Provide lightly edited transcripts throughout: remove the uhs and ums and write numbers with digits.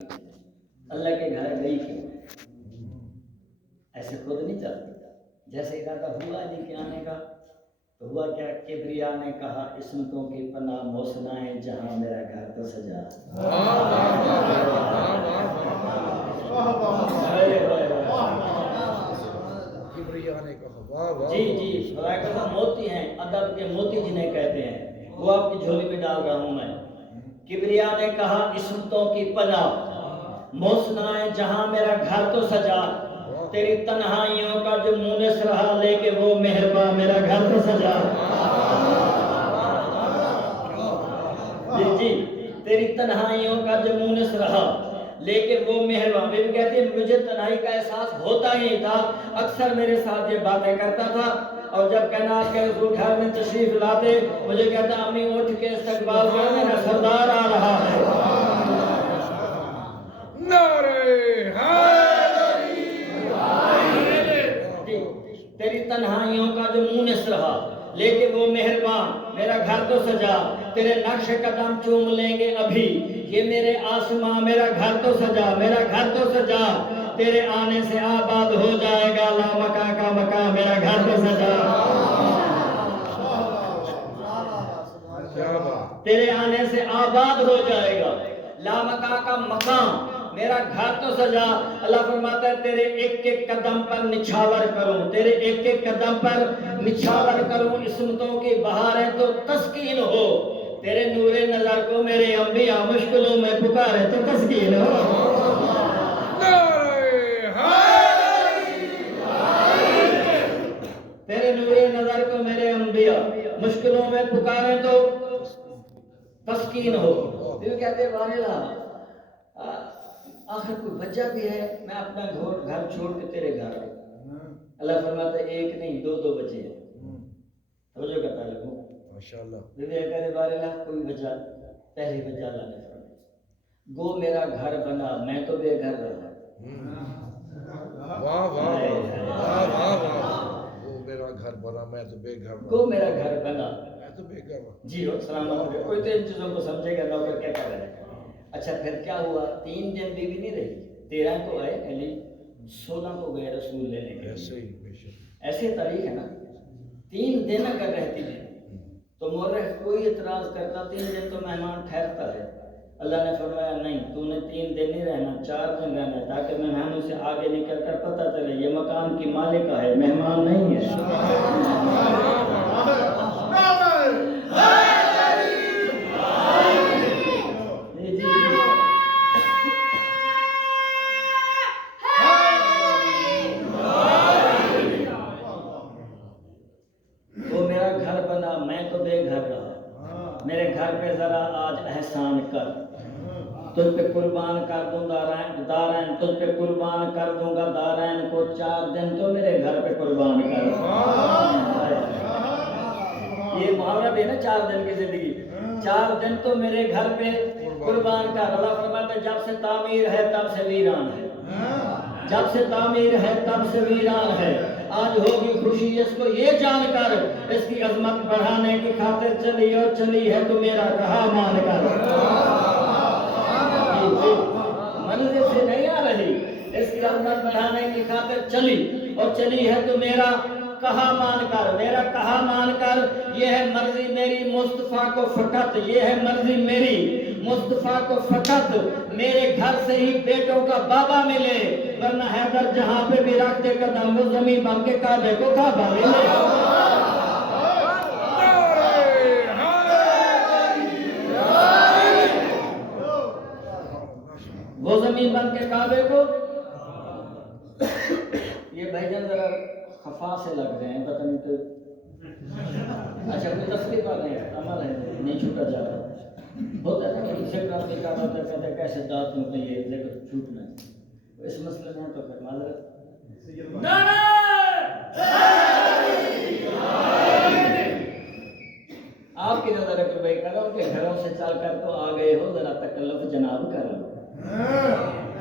اللہ کے گھر گئی کیوں؟ ایسے خود نہیں چلتی. جیسے ارادہ ہوا نہیں کہ آنے کا تو ہوا کیا؟ کبریا نے کہا عصمتوں کی پناہ موسنائیں جہاں میرا گھر تو سجا. جی جی خدا کا موتی ہیں، ادب کے موتی جنہیں کہتے ہیں، وہ آپ کی جھولی میں ڈال رہا ہوں میں. کبریا نے کہا عصمتوں کی پناہ موسنائیں جہاں میرا گھر تو سجا. تیری تنہائیوں کا جو مونس رہا لے کے وہ مہرباں میرا گھر تو سجا. جی جی تیری تنہائیوں کا جو مونس رہا لیکن وہ مہرباں. بیوی کہتی ہے مجھے تنہائی کا احساس ہوتا ہی تھا، اکثر میرے ساتھ یہ باتیں کرتا تھا، اور جب کائنات کے رسول گھر میں تشریف لاتے مجھے کہتا امی اٹھ کے استقبال کرو میرا سردار آ رہا ہے. تیری تنہائیوں کا جو مونس رہا لیکن وہ مہربان میرا گھر تو سجا. تیرے نقش قدم چوم لیں گے ابھی یہ میرے آسماں میرا گھر تو سجا، میرا گھر تو سجا. تیرے آنے سے آباد ہو جائے گا لامکاں کا مکان میرا گھر تو سجا. تیرے آنے سے آباد ہو جائے گا لامکاں کا مقام میرا گھر تو سجا. اللہ فرماتا ہے تیرے ایک ایک قدم پر نچھاور کروں، تیرے ایک ایک قدم پر نچھاور کروں. عصمتوں کی بہاریں تو تسکین ہو. تیرے نور نظر کو میرے انبیاء مشکلوں میں پکارے تو تسکین ہو. تیرے نور نظر کو میرے انبیاء مشکلوں میں پکارے تو تسکین ہو. یہ کہتے ہیں والا آخر کوئی بچہ بھی ہے میں اپنا گھر چھوڑ کے تیرے گھر آؤں. اللہ فرماتا ہے ایک نہیں دو بچے ہیں. توجہ کا تعلق ہو ماشاءاللہ. کہتے والا کوئی بچہ پہلی بچہ اللہ نے فرمایا گو میرا گھر بنا میں تو بے گھر رہا. واہ واہ واہ واہ واہ. گو میرا گھر بنا میں تو بے گھر رہا. گو میرا گھر بنا میں تو بے گھر رہا. جی ہو سلام علیکم. کوئی تو ان چیزوں کو سمجھے گا نوکر کیا کر رہا ہے. اچھا پھر کیا ہوا؟ 3 دن بیوی نہیں رہی. 13 کو آئے علی، 16 کو گئے رسول لینے کے. ایسے تاریخ ہے نا. 3 دن اگر رہتی ہے تو مورخ کوئی اعتراض کرتا 3 دن تو مہمان ٹھہرتا ہے. اللہ نے فرمایا نہیں تو نے 3 دن نہیں رہنا 4 دن رہنا ہے تاکہ مہمانوں سے آگے نکل کر پتہ چلے یہ مکان کی مالکہ ہے مہمان نہیں ہے. میرے گھر پہ ذرا آج احسان کر، تجھ پہ قربان کر دوں دارین، تجھ پہ قربان کر دوں گا دارین کو. 4 دن تو میرے گھر پہ قربان کر. یہ محاورہ بھی ہے نا 4 دن کی زندگی. 4 دن تو میرے گھر پہ قربان کر. اللہ فرماتا ہے جب سے تعمیر ہے تب سے ویران ہے، جب سے تعمیر ہے تب سے ویران ہے. آج ہوگی خوشی اس کو یہ جان کر اس کی عظمت بڑھانے کی خاطر چلی اور چلی ہے تو میرا کہا مان کر. منزل سے نہیں آ رہی، اس کی عظمت بڑھانے کی خاطر چلی اور چلی ہے تو میرا کہا مان کر. میرا کہا مان کر یہ ہے مرضی میری مصطفیٰ کو فقط، یہ ہے مرضی میری مصطفیٰ کو فقط میرے گھر سے ہی بیٹوں کا بابا ملے، ورنہ حیدر جہاں پہ بھی رکھتے قدم وہ زمین بن کے کعبے کو کعبہ ملے. وہ زمین بن کے کعبے کو. یہ بھائی جان ذرا خفا سے لگ رہے ہیں پتہ نہیں تو. اچھا کوئی تصویر کا نہیں عمل ہے نہیں چھوٹا جا رہا ہوتا ہے نا کہ اسے کرافی کا ہوتا ہے کیسے دانت میں یہ لیکن چھوٹنا ہے. اس مسئلے میں تو پھر معذرت. آپ کی نظر رکھو بھائی کرو کہ گھروں سے چل کر تو آ گئے ہو ذرا تکلف جناب کر لو.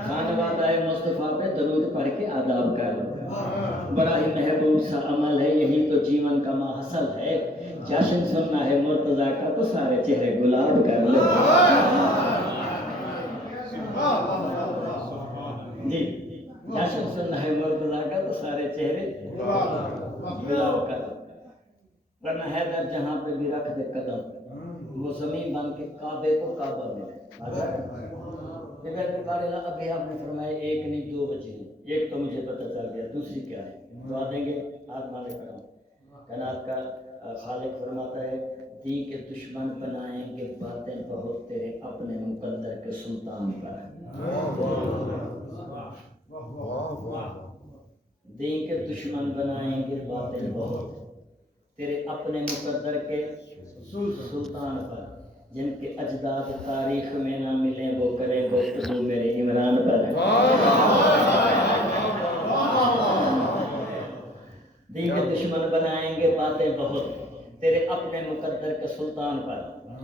خانواد آئے مصطفیٰ پہ درود پڑھ کے آداب کر لو. بڑا ہی محبوب سا عمل ہے یہی تو جیون کا ماحصل ہے. جشن سننا ہے مرتضیٰ کا تو سارے چہرے گلاب کر لو. جی جشن سننا ہے مرتضیٰ کا تو سارے چہرے گلاب کر، ورنہ حیدر جہاں پہ بھی رکھ دے قدم وہ زمین بن کے کعبے کو کعبہ ملے۔ ابھی آپ نے فرمایا ایک نہیں دو بچے ہیں، ایک تو مجھے پتہ چل گیا، دوسری کیا ہے؟ دعا دیں گے آپ مالک کرم کائنات کا خالق فرماتا ہے دین کے دشمن بنائیں گے باتیں بہت تیرے اپنے مقدر کے سلطان پر، دین کے دشمن بنائیں گے باتیں بہت تیرے اپنے مقدر کے سلطان پر، جن کے اجداد تاریخ میں نہ ملیں وہ کریں گفتگو میرے عمران پر۔ دین کے دشمن بنائیں گے باتیں بہت تیرے اپنے مقدر کے سلطان پر،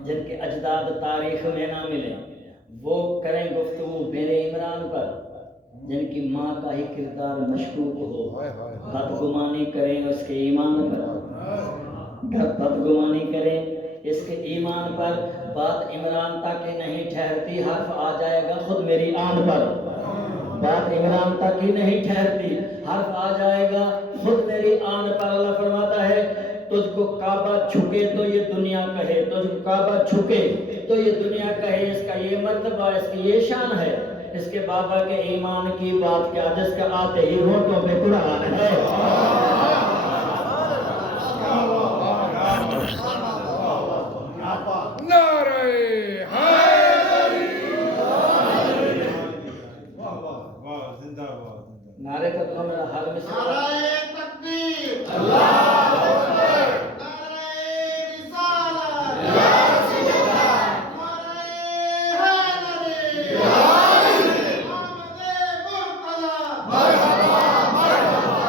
جن کے اجداد تاریخ میں نہ ملیں وہ کریں گفتگو میرے عمران پر، جن کی ماں کا ہی کردار مشکوک ہو بدگمانی کریں اس کے ایمان پر، بدگمانی کریں اس کے ایمان پر، بات عمران تک ہی نہیں ٹھہرتی حرف آ جائے گا خود میری آن پر، بات عمران تک ہی نہیں ٹھہرتی حرف آ جائے گا خود میری آن پر۔ اللہ فرماتا ہے تجھ کو کعبہ جھکے تو یہ دنیا کہے، تجھ کو کعبہ جھکے تو یہ دنیا کہے، اس کا یہ مرتبہ، اس کی یہ شان ہے، اس کے بابا کے ایمان کی بات کیا جس کا آتے ہی ہونٹوں پہ قرآن ہے۔ نعرے کا تو میرا حال میں نعرہ تکبیر، اللہ اکبر، نعرہ رسالت، یا رسول اللہ، نعرہ حیدری، یا حیدری، آمد مرتضیٰ، مرحبا مرحبا،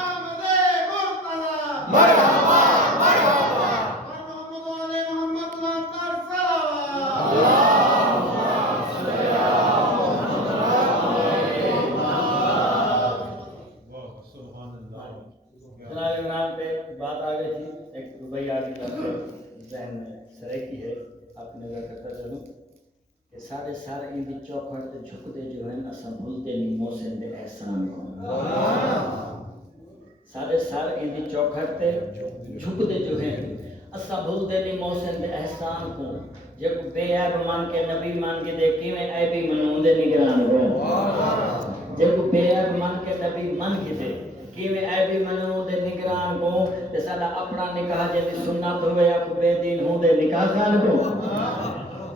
آمد مرتضیٰ، مرحبا مرحبا، محمد علی محمد وانتر صلوات، بات آ گئی تھی ایک دبئی آدمی کا ذہن میں سرکی ہے، آپ نے نظر کرتا چلوں کہ سارے ان کی چوکھٹ جھکتے جو ہیں اساں بھولتے نہیں محسن دے احسان کو، سارے ان کی چوکھٹ تے جھکتے جو ہیں اساں بھولتے نہیں محسن دے احسان کو، جب بے عیب مان کے نبی مان کے دے کیویں عیبی منون دے نگران کو، جب بے عیب مان کے نبی مان کے دے کیویں عیبی منون دے نگران کو، تے ساڈا اپنا نکاح جے دی سنت ہوئے اکو بے دین ہوں دے نکاح خان کو،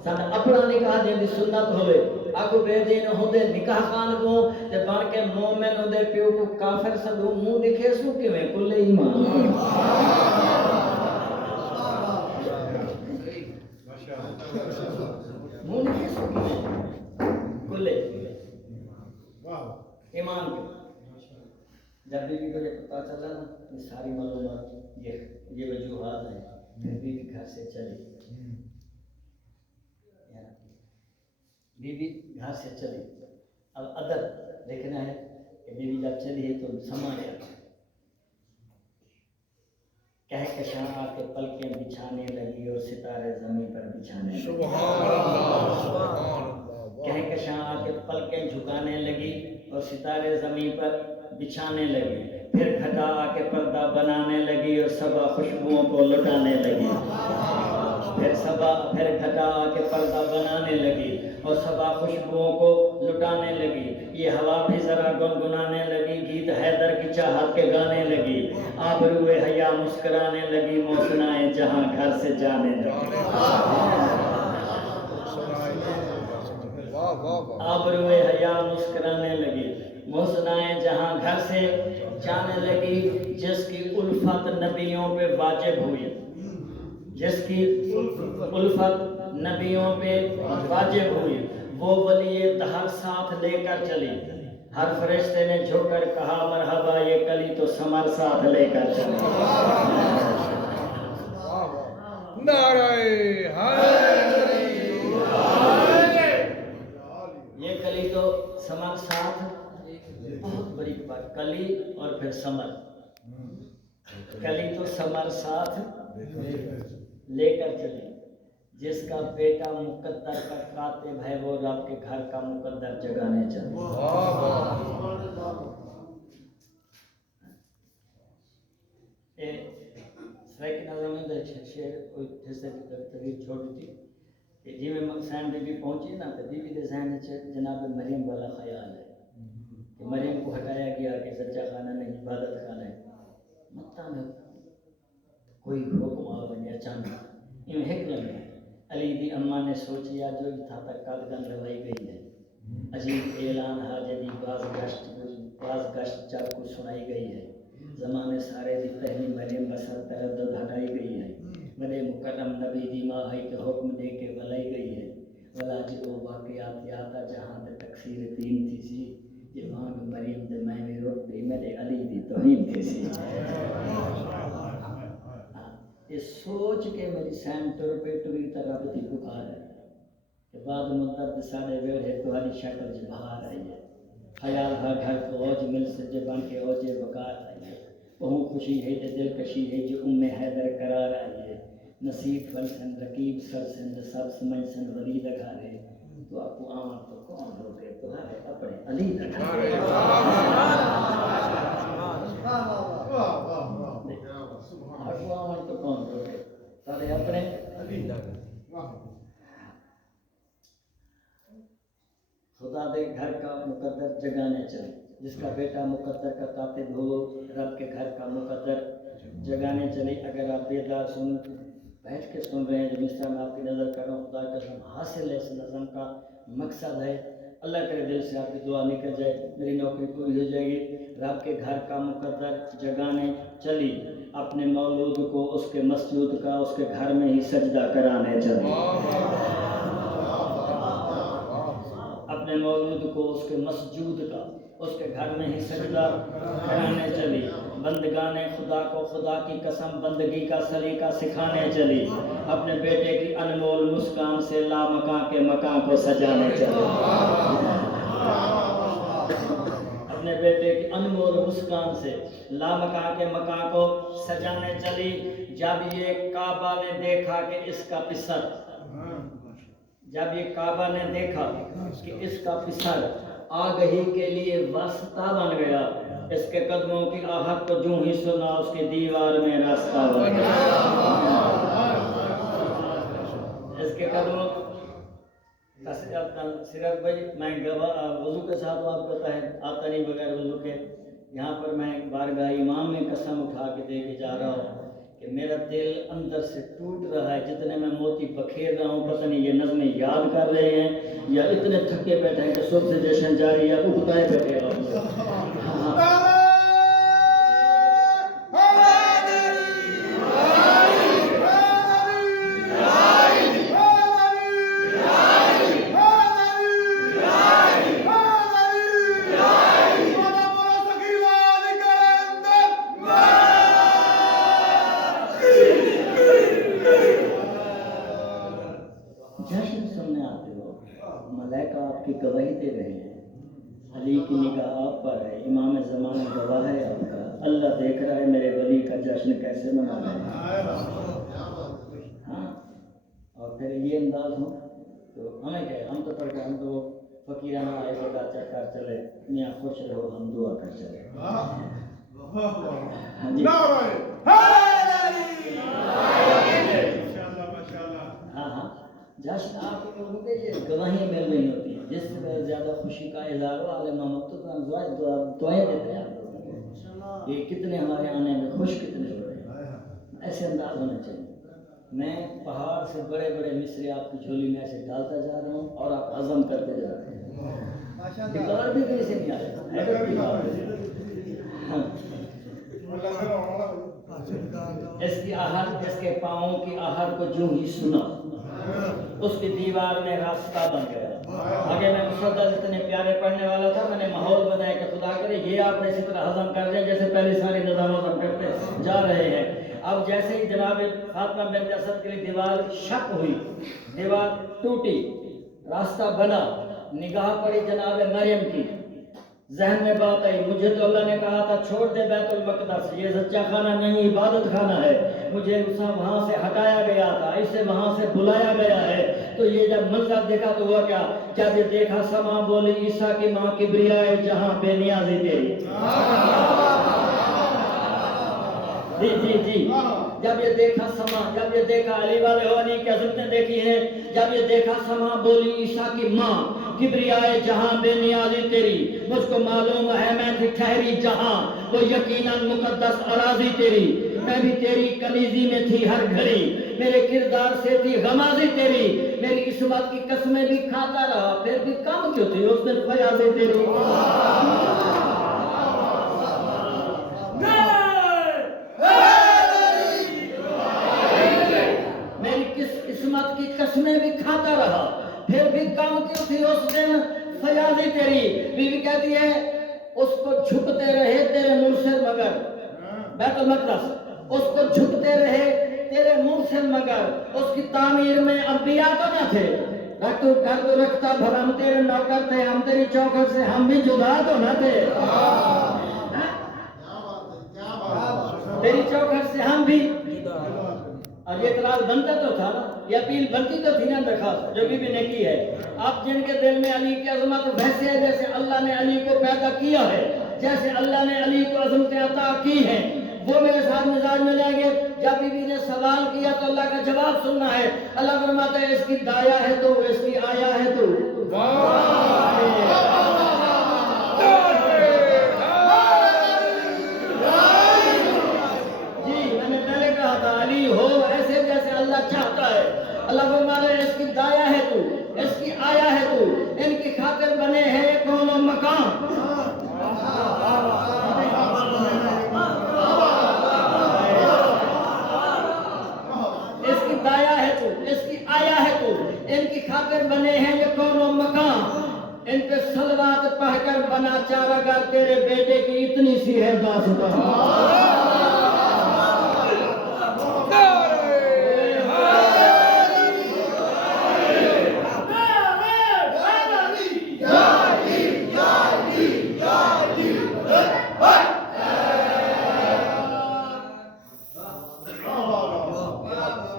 ساڈا اپنا نکاح جے دی سنت ہوئے اکو بے دین ہوں دے نکاح خان کو، تے بن کے مومن ہوں دے پیو کو کافر سدو منہ دکھے سو کیویں کل ایمان منہ دکھے سو کیویں کل ایمان کے۔ جب بیوی کو یہ پتہ چلا نا یہ ساری معلومات یہ وجوہات ہیں، پھر بیوی گھر سے چلی، بیوی گھر سے چلی، اب ادب دیکھنا ہے کہ بیوی جب چلی ہے تو سما گیا، کہہ کشاں آ کے پلکیں بچھانے لگی اور ستارے زمین پر بچھانے لگی، کہہ کشاں آ کے پلکیں جھکانے لگی اور ستارے زمین پر بچھانے لگی، پھر گھٹا آ کے پردہ بنانے لگی اور صبا خوشبوؤں کو لٹانے لگی، پھر گھٹا آ کے پردہ بنانے لگی اور صبا خوشبوؤں کو لٹانے لگی، یہ ہوا بھی ذرا گنگنانے لگی، گیت حیدر کی چاہت کے گانے لگی، آبروئے حیا مسکرانے لگی، محسنائے جہاں گھر سے جانے لگی، آبروئے حیا مسکرانے لگی، محسنائے جہاں گھر سے جانے لگی، جس کی الفت نبیوں پہ واجب ہوئی، جس کی الفت نبیوں پہ واجب ہوئی، وہ ولی دہر ساتھ لے کر چلی، ہر فرشتے نے جھک کر کہا مرحبا یہ کلی تو ثمر ساتھ لے کر چلی، نعرہ حیدری، یہ کلی تو ثمر ساتھ، بہت بڑی بات، کلی اور پھر ثمر، کلی تو ثمر ساتھ لے کر چلی، جس کا بیٹا مقدر کا کاتب ہے وہ رب کے گھر کا مقدر جگانے چلا، کوئی حصے کی تقریر چھوڑی تھی کہ جی میں حسین بی بی پہنچی نا تو بی بی کے ذہن سے جناب مریم والا خیال ہے کہ مریم کو ہٹایا گیا کہ سچا خانہ نہیں عبادت خانہ ہے مطلب میں کوئی حکم آ بنے اچانک یہ ایک لمحہ علی دی اماں نے سوچی آ جو تھا تک کادگن روائی گئی ہے عجیب اعلان حاجدی باز گشت چر کو سنائی گئی ہے زمانے سارے دی پہلی مریم بسر تردد ہٹائی گئی ہے بڑے مکرم نبی دی ماں ہے کہ حکم دے کے بلائی گئی ہے ولا جی وہ واقعات یادا جہاں دے تقصیر تین تھی سی یہ مانگ مریم دے میں بھی روک دی میرے علی دی توہین تھی سی یہ سوچ کے میری سینٹر پہ ٹوری طرح بدی پکار ہے کہ بعد مدت ساڑے ویڑے تمہاری شکل سے باہر آئی ہے خیال ہر گھر کو اوج مل سجے بن کے اوجے وقار آئی ہے بہوں خوشی ہے جو دل کشی ہے جو حیدر قرار آئی ہے نصیب فلسن رقیب سرسن سب سمجھ سن ولی دکھا رہے تو آپ کو آمد تو کون ہو گئے تو ہے اپنے علی دکھا رہے آپ کو آمد تو کون ہو گئے سارے اپنے علی دکھا خدا دے گھر کا مقدر جگانے چلے جس کا بیٹا مقدر کا کاتب ہو رب کے گھر کا مقدر جگانے چلے اگر آپ بیدار سن بیٹھ کے سن رہے ہیں جو مصرع میں آپ کی نظر کر رہا ہوں خدا کا قسم حاصل ہے اس نظم کا مقصد ہے اللہ کرے دل سے آپ کی دعا نکل جائے میری نوکری پوری ہو جائے گی رب کے گھر کا مقدر جگانے چلی اپنے مولود کو اس کے مسجود کا اس کے گھر میں ہی سجدہ کرانے چلی اپنے مولود کو اس کے مسجود کا اس کے گھر میں ہی سجدہ کرانے چلی بندگان خدا کو خدا کی قسم بندگی کا سلیقہ سکھانے چلی اپنے بیٹے کی انمول مسکان سے لامکاں کے مکان کو سجانے چلی اپنے بیٹے کی انمول مسکان سے لامکاں کے مکان کو سجانے چلی جب یہ کعبہ نے دیکھا کہ اس کا پسر جب یہ کعبہ نے دیکھا کہ اس کا پسر آگہی کے لیے واسطہ بن گیا اس کے قدموں کی آہٹ کو جو ہی سنا اس کے دیوار میں راستہ بن گیا اس کے قدموں سیرت بھائی میں وضو کے ساتھ آپ کو آتا نہیں بغیر وضو کے یہاں پر میں بارگاہ امام میں قسم اٹھا کے دے کے جا رہا ہوں کہ میرا دل اندر سے ٹوٹ رہا ہے جتنے میں موتی بکھیر رہا ہوں پتہ نہیں یہ نظمیں یاد کر رہے ہیں یا اتنے تھکے بیٹھے ہیں کہ صبح سے جشن جاری ہے اگتائے بیٹھے رہا ملائکہ آپ کی گواہی دے رہے ہیں علی کی نگاہ آپ پر ہے امام زمانہ گواہ ہے آپ کا اللہ دیکھ رہا ہے میرے ولی کا جشن کیسے منا رہے ہیں ہاں اور پھر یہ انداز ہو تو ہمیں کیا ہم تو پڑھ کے ہم تو فقیرانہ آئے بتا کر چلے میاں خوش رہو ہم دعا کر چلے ہاں ہاں جشن آپ کے لوگوں کے یہ گواہیاں مل رہی ہوتی ہیں جس سے زیادہ خوشی کا اظہار ہو عالم محمد دعائیں دیتے ہیں آپ لوگوں کو یہ کتنے ہمارے آنے میں خوش کتنے ہو رہے ہیں ایسے انداز ہونا چاہیے میں پہاڑ سے بڑے بڑے مصرے آپ کی جھولی میں ایسے ڈالتا جا رہا ہوں اور آپ ہضم کرتے جا رہے ہیں بیکار بھی کہیں سے نہیں آ رہے اس کی آہٹ اس کے پاؤں کی آہٹ کو جو ہی سنا اس کی دیوار میں راستہ بن گیا آگے میں مسدد اتنے پیارے پڑھنے والا تھا میں نے ماحول بنایا کہ خدا کرے یہ آپ نے اسی طرح ہضم کر دیں جیسے پہلے سارے نظام ہضم کرتے جا رہے ہیں اب جیسے ہی جناب فاطمہ بنت اسد کے لیے دیوار شق ہوئی دیوار ٹوٹی راستہ بنا نگاہ پڑی جناب مریم کی ذہن میں بات آئی مجھے تو اللہ نے کہا تھا چھوڑ دے بیت المقدس یہ سچا خانہ نہیں عبادت خانہ ہے مجھے وہاں سے ہٹایا گیا تھا اسے وہاں سے بلایا گیا ہے تو یہ جب منظر دیکھا تو ہوا کیا جب یہ دیکھا سما بولی عیسیٰ کی ماں کبریائے جہاں بے نیازی تیری جی جی جی جب یہ دیکھا سما، جب یہ دیکھا علی والے ہو، علی کی عظمتیں دیکھی ہیں، جب یہ دیکھا سما بولی عیسیٰ کی ماں، کبریائے جہاں بے نیازی تیری، مجھ کو معلوم ہے میں تھی ٹھہری جہاں، وہ یقیناً مقدس اراضی تیری، میں بھی تیری کنیزی میں تھی ہر گھڑی، میرے کردار سے تھی غمازی تیری، میری عصمت کی قسمیں بھی کھاتا رہا، پھر بھی کم کیوں تھی اس دن فیاضی تیری۔ میری کس قسمت کی قسمیں بھی کھاتا رہا، پھر بھی کم کیوں تھی اس دن فیاضی تیری۔ بیوی کہتی ہے اس کو جھکتے رہے تیرے مرشد مگر، بیت المقدس اس کو جھکتے رہے تیرے مرشد مگر، اس کی تعمیر میں انبیاء تو نہ تھے، تو کر تو رکھتا بھلا ہم تیرے نوکر تھے، ہم تیری چوکھٹ سے ہم بھی جدا تو نہ تھے، تیری چوکھٹ سے ہم بھی، اور یہ اعتراض بنتا تو تھا نا، یہ اپیل بنتی تو تھی نا درخواست جو بی بی نے کی ہے۔ اب جن کے دل میں علی کی عظمت ویسے ہے جیسے اللہ نے علی کو پیدا کیا ہے، جیسے اللہ نے علی کو عظمتیں عطا کی ہیں، وہ میرے ساتھ مزاج میں لیں گے۔ جب بی بی نے سوال کیا تو اللہ کا جواب سننا ہے۔ اللہ فرماتا ہے اس کی دایا ہے تو، اس کی آیا ہے تو، علی ہو ایسے جیسے اللہ چاہتا ہے۔ اللہ فرماتا ہے اس کی دایا ہے تو، اس کی آیا ہے تو، ان کی خاطر بنے ہیں کون و مکان، اس کی دایا ہے تو، اس کی آیا ہے تو، ان کی خاطر بنے ہیں یہ کون و مکان، ان پہ صلوات پڑھ کر بنا چارہ گر، تیرے بیٹے کی اتنی سی ہے داستان۔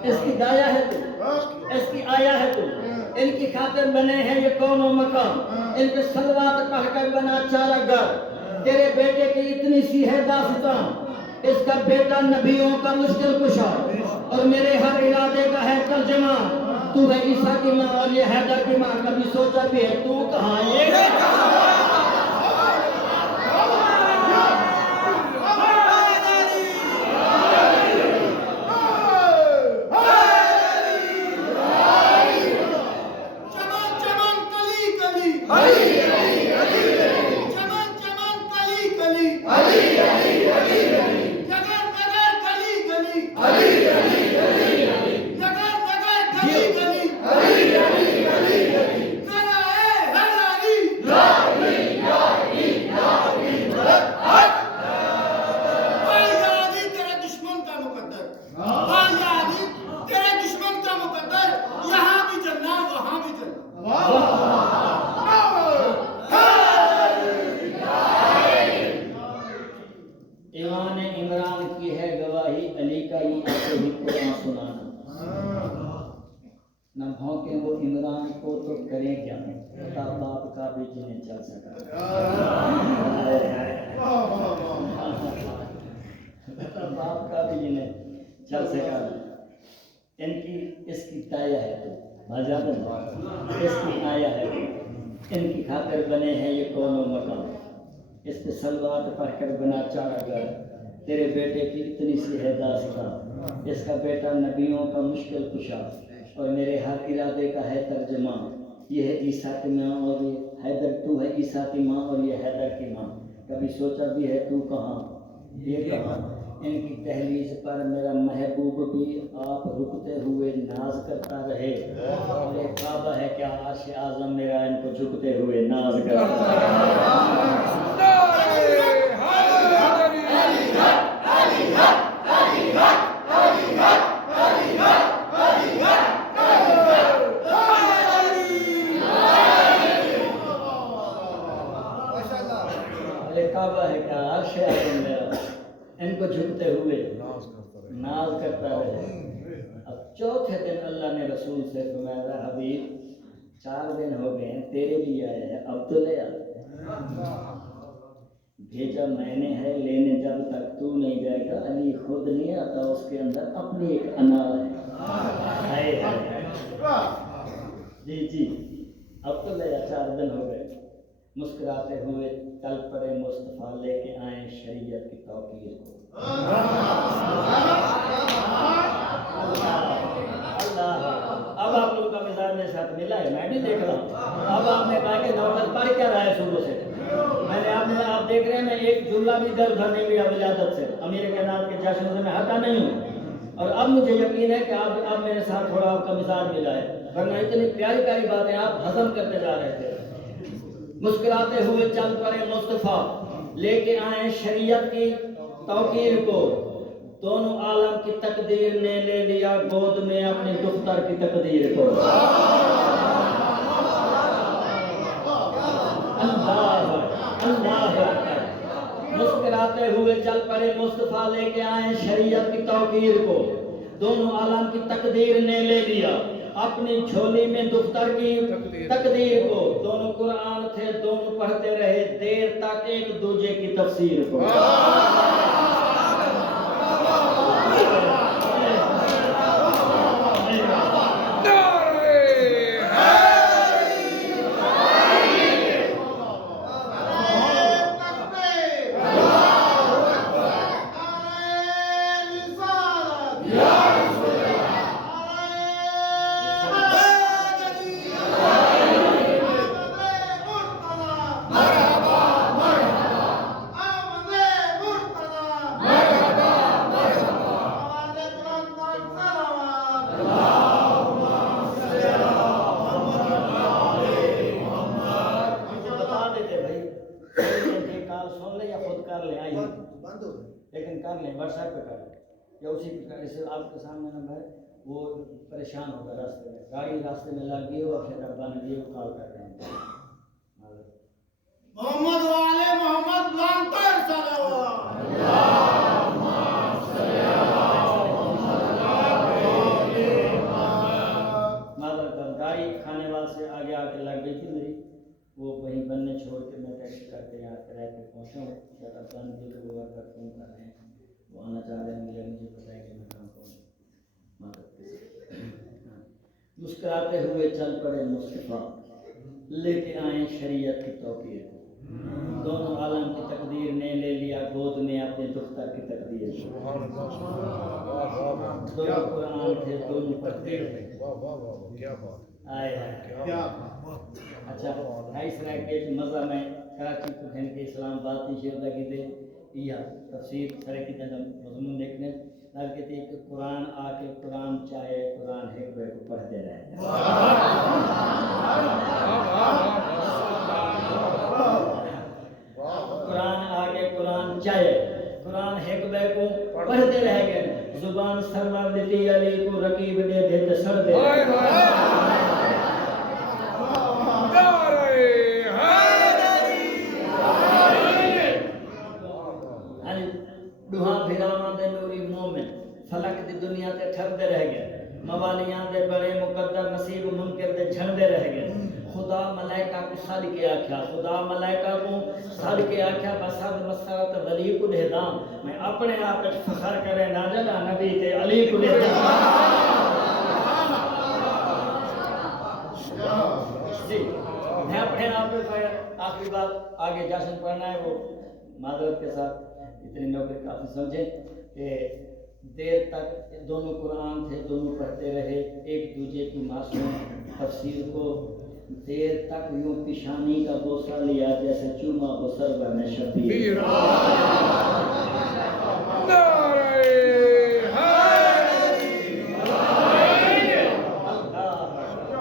اس کی دایا ہے تو، اس کی آیا ہے تو، ان کی خاطر بنے ہیں یہ کون و مکان، ان پہ صلوات پڑھ کر بنا چارہ گر، تیرے بیٹے کی اتنی سی ہے داستان، اس کا بیٹا نبیوں کا مشکل کشا اور میرے ہر ارادے کا ہے ترجمان، تو ہے عیسیٰ کی ماں اور یہ حیدر کی ماں، کبھی سوچا بھی ہے تو کہاں یہ نہ بھونکیں وہ عمران کو تو کریں کیا، بتا باپ کا بھی جنہیں چل سکا، بتا باپ کا بھی جنہیں چل سکا، ان کی اس کی دایا ہے تو، اس کی آیا ہے تو، ان کی خاطر بنے ہیں یہ کون و مکان، اس پہ صلوات پڑھ کر بنا چارہ گر، تیرے بیٹے کی اتنی سی ہے داستان، اس کا بیٹا نبیوں کا مشکل کشا اور میرے ہر ارادے کا ہے ترجمان، یہ ہے عیسیٰ کی ماں اور یہ حیدر، تو ہے عیسیٰ کی ماں اور یہ حیدر کی ماں، کبھی سوچا بھی ہے تو کہاں یہ کہاں، ان کی دہلیز پر میرا محبوب بھی آپ رکتے ہوئے ناز کرتا رہے، اور یہ کعبہ ہے کیا عرش اعظم میرا ان کو جھکتے ہوئے ناز کرتا رہے۔ کعبہ ہے کیا عرش اعظم میرا ان کو جھکتے ہوئے ناز کرتا رہے۔ اب چوتھے دن اللہ نے رسول سے فرمایا حبیب 4 دن ہو گئے ہیں تیرے لیے آئے ہیں اب تو لے آ، بھیجا میں نے ہے لینے جب تک تو نہیں جائے گا. علی خود نہیں آتا, اس کے اندر اپنی ایک انا ہے. جی جی اب تو میرا 4 دن ہو گئے. مسکراتے ہوئے چل پڑے مصطفیٰ, لے کے آئے شریعت کی توقیر کو. اللہ اب آپ لوگوں کا مزاج میرے ساتھ ملا ہے, میں بھی دیکھ رہا ہوں. اب آپ نے کہا کہ نوکر پڑھ کیا رہا ہے شروع سے. میں نے آپ دیکھ رہے ہیں میں ایک جملہ بھی ادھر ادھر نہیں گیا ولادت سے. امیر کائنات کے جشن سے میں ہٹا نہیں ہوں, اور اب مجھے یقین ہے کہ آپ میرے ساتھ تھوڑا آپ کا مزاج ملا ہے, ورنہ اتنی پیاری پیاری باتیں آپ ہضم کرتے جا رہے تھے. مسکراتے ہوئے چل پڑے مصطفیٰ, لے کے آئے شریعت کی توقیر کو. دونوں عالم کی تقدیر نے لے لیا گود میں اپنی دختر کی تقدیر کو. اللہ اللہ. مسکراتے ہوئے چل پڑے مصطفیٰ, لے کے آئے شریعت کی توقیر کو. دونوں عالم کی تقدیر نے لے لیا اپنی جھولی میں دختر کی تقدیر کو. دونوں قرآن تھے, دونوں پڑھتے رہے دیر تک ایک دوجے کی تفسیر کو. لیکن کر لیں واٹس ایپ پہ کر لیں یا اسی پہ کر. جیسے آپ کے سامنے نمبر ہے, وہ پریشان ہوگا راستے میں, گاڑی راستے میں لگ گئی ہو اور پھر بن گئی ہو, کال کر رہے ہیں. محمد والے محمد لانتر گاڑی کھانے وال سے آگے آ کے لگ گئی تھی میری, وہ وہیں بننے چھوڑ کے میں ٹیکسی کر کے یہاں کرائے پہ پہنچا ہوں. شاید اب بن گئی تو وہ کر فون کر رہے ہیں, وہ آنا چاہ رہے ہیں, مجھے بتائیں کہ میں کہاں پہنچوں. مدد کے ساتھ مسکراتے ہوئے چل پڑے مصطفیٰ, لے کے آئے شریعت کی توقیر کو. دونوں عالم کی تقدیر نے لے لیا گود میں اپنے دختر کی تقدیر کو. دونوں قرآن تھے, دونوں پڑھتے رہے. اچھا ڈھائی سرائے مزہ میں کراچی کو گھن کے اسلام آباد کی شیر لگی دے یا تفسیر سرے کی جنم مضمون دیکھنے لال کہتے ہیں کہ قرآن آ کے قرآن چاہے قرآن ہے کو پڑھتے رہے. قرآن آ کے قرآن چاہے قرآن ہے کو پڑھتے رہ گئے. زبان سرور دیتی علی کو رقیب دے دے سڑ دے. دوہاں بھیراواں دے نوری مومن فلک دی دنیا تے ٹھردے رہ گئے. موالیاں دے بڑے مقدر نصیب منکر دے جھڑدے رہ گئے. خدا ملائکہ کو سد کے آکھیا, خدا ملائکہ کو سد کے آکھیا بسد مسرت ولی کو دے دام. میں اپنے آپ فخر کرے نہ جگہ نبی تے علی کو دے دام. جی میں اپنے آپ پہ آخری بات آگے جشن پڑھنا ہے, وہ معذرت کے ساتھ اتنے نوکر کافی سمجھیں کہ دیر تک دونوں قرآن تھے, دونوں پڑھتے رہے ایک دوسرے کی معصوم تفسیر کو. دیر تک یوں پیشانی کا بوسہ لیا جیسے چوما بسر میں شبیر.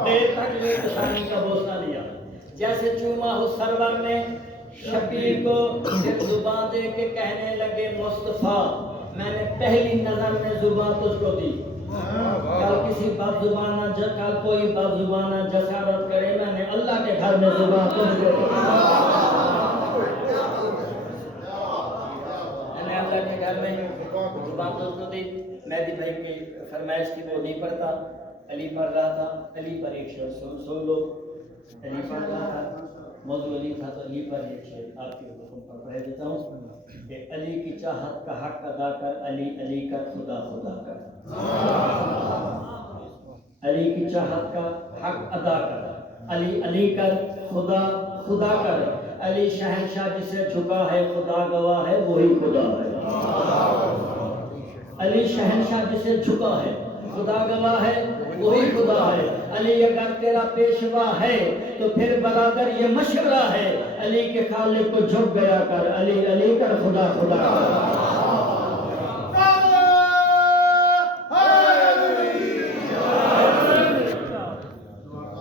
دیر تک یوں پیشانی کا بوسہ لیا جیسے چوما ہو سرور نے شبیر کو. پھر زبان دے کے کہنے لگے مصطفیٰ میں نے پہلی نظر میں زبان تجھ کو دی. کل کسی بد زبانہ کل کوئی بد زبانہ جسارت کرے, میں نے اللہ کے گھر میں زبان تجھ کو دی. میں نے اللہ کے گھر میں زبان تجھ کو دی. میں بھی بھائی کی فرمائش کی وہ نہیں پڑھتا, علی پڑھ رہا تھا. علی پر ایک شعر سن لو. علی پڑھ رہا تھا, موضوع علی تھا تو علی پر ایک شعر آپ کے حکم پر پڑھ دیتا ہوں. کہ علی کی چاہت کا حق ادا کر، علی علی کر، خدا خدا کر۔ علی کی چاہت کا حق ادا کر، علی علی کر، خدا خدا کر۔ علی شہنشاہ جسے جھکا ہے خدا گواہ ہے وہی خدا ہے۔ علی شہنشاہ جسے جھکا ہے خدا گواہ ہے وہی خدا ہے۔ علی اگر تیرا پیشوا ہے تو پھر برادر یہ مشورہ ہے، علی کے خالق کو جھک گیا کر، علی علی کر، خدا خدا کر۔